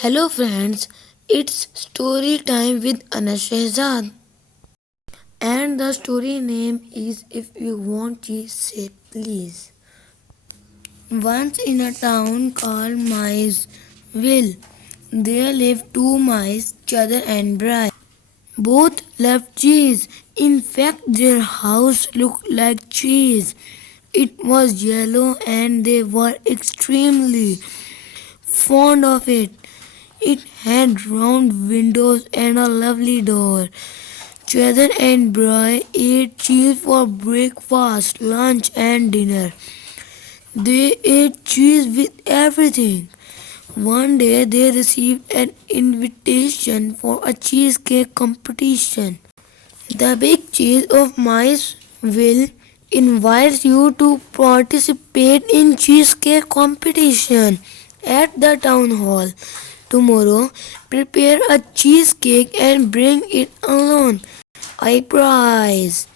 Hello friends, it's story time with Shehzad. And the story name is If You Want Cheese, Say Please. Once in a town called Maisville, there lived two mice, Cheddar and Bry. Both loved cheese. In fact, their house looked like cheese. It was yellow and they were extremely fond of it. It had round windows and a lovely door. Cheddar and Bry ate cheese for breakfast, lunch, and dinner. They ate cheese with everything. One day they received an invitation for a cheesecake competition. The Big Cheese of Miceville invites you to participate in cheesecake competition at the town hall. Tomorrow, prepare a cheesecake and bring it along. I prize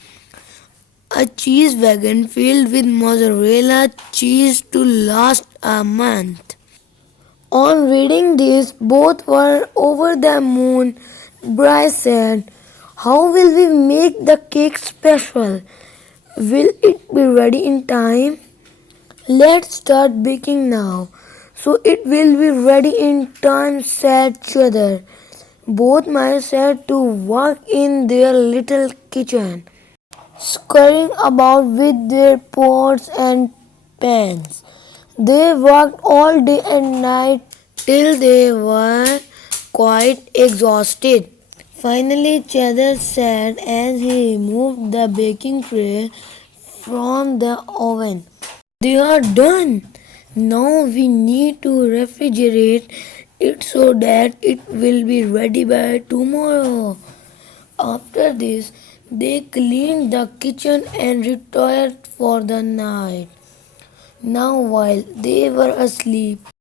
a cheese wagon filled with mozzarella cheese to last a month. On reading this, both were over the moon. Bryce said, "How will we make the cake special? Will it be ready in time? Let's start baking now, so it will be ready in time," said Cheddar. Both mice set to work in their little kitchen, scurrying about with their pots and pans. They worked all day and night till they were quite exhausted. Finally, Cheddar said as he removed the baking tray from the oven, "They are done. Now we need to refrigerate it so that it will be ready by tomorrow." After this, they cleaned the kitchen and retired for the night. Now, while they were asleep,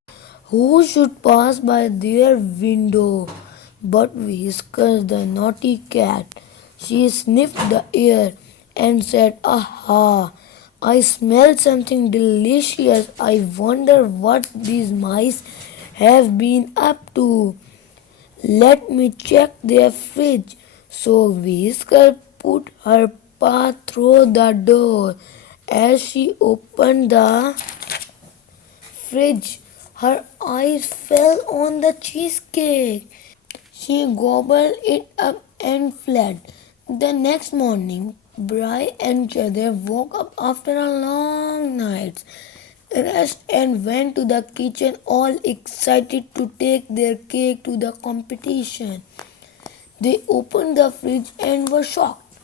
who should pass by their window but Whiskers the naughty cat? She sniffed the air and said, "Aha! I smell something delicious. I wonder what these mice have been up to. Let me check their fridge." So Whisker put her paw through the door. As she opened the fridge, her eyes fell on the cheesecake. She gobbled it up and fled. The next morning, Bry and Cheddar woke up after a long night's rest and went to the kitchen all excited to take their cake to the competition. They opened the fridge and were shocked.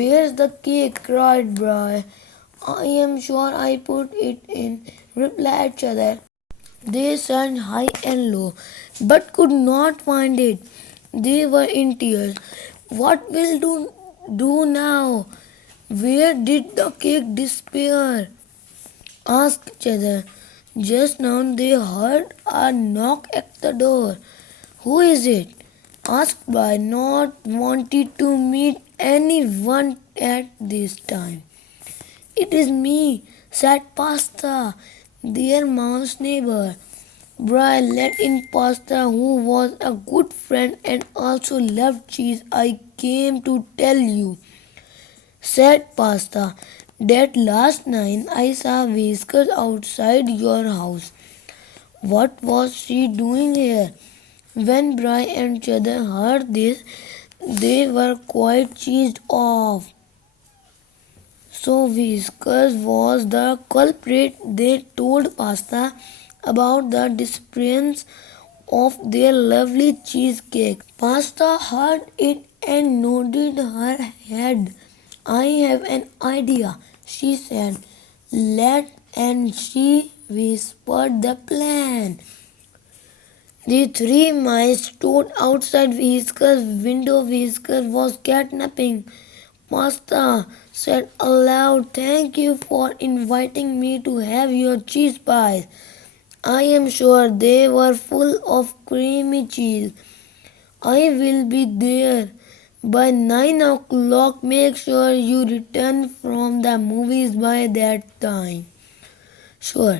"Where's the cake?" cried Bry. "I am sure I put it in," replied Cheddar. They searched high and low, but could not find it. They were in tears. "What will do now? Where did the cake disappear?" asked Cheddar. Just now they heard a knock at the door. "Who is it?" asked Bry, not wanting to meet anyone at this time. "It is me," said Pasta, their mouse neighbor. Bry let in Pasta, who was a good friend and also loved cheese. "I came to tell you," said Pasta, "that last night I saw Whiskers outside your house." "What was she doing here?" When Bry and Cheddar heard this, they were quite cheesed off. So Whiskers was the culprit. They told Pasta about the disappearance of their lovely cheesecake. Pasta heard it and nodded her head. "I have an idea," she said. "Let," and she whispered the plan. The three mice stood outside Whiskers' window. Whiskers was catnapping. Pasta said aloud, "Thank you for inviting me to have your cheese pies. I am sure they were full of creamy cheese. I will be there by 9 o'clock. Make sure you return from the movies by that time." "Sure,"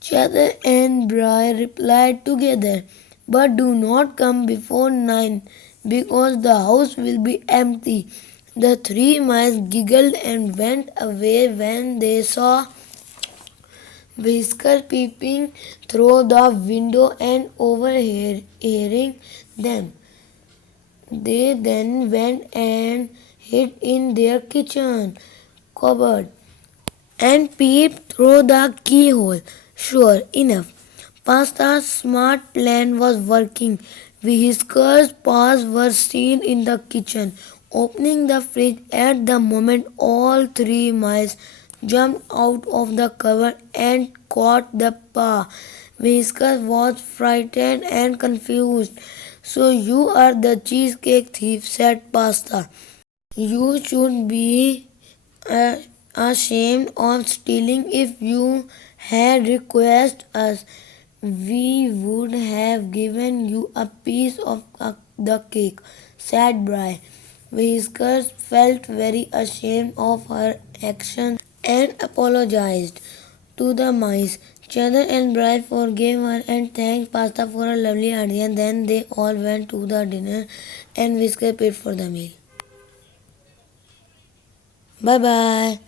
Cheddar and Bry replied together. But do not come before 9 because the house will be empty. The three mice giggled and went away when they saw Whisker peeping through the window and overhearing them. They then went and hid in their kitchen cupboard and peeped through the keyhole. Sure enough, Pasta's smart plan was working. Whisker's paws were seen in the kitchen, opening the fridge at the moment all three mice jumped out of the cupboard and caught the paw. Whiskers was frightened and confused. So you are the cheesecake thief, said Pasta. You should be uh, ashamed of stealing. If you had requested us, we would have given you a piece of the cake, said Bry. Whiskers felt very ashamed of her actions and apologized to the mice. Cheddar and Bry forgave her and thanked Pasta for her lovely idea. Then they all went to the dinner and Whisker paid for the meal. Bye bye.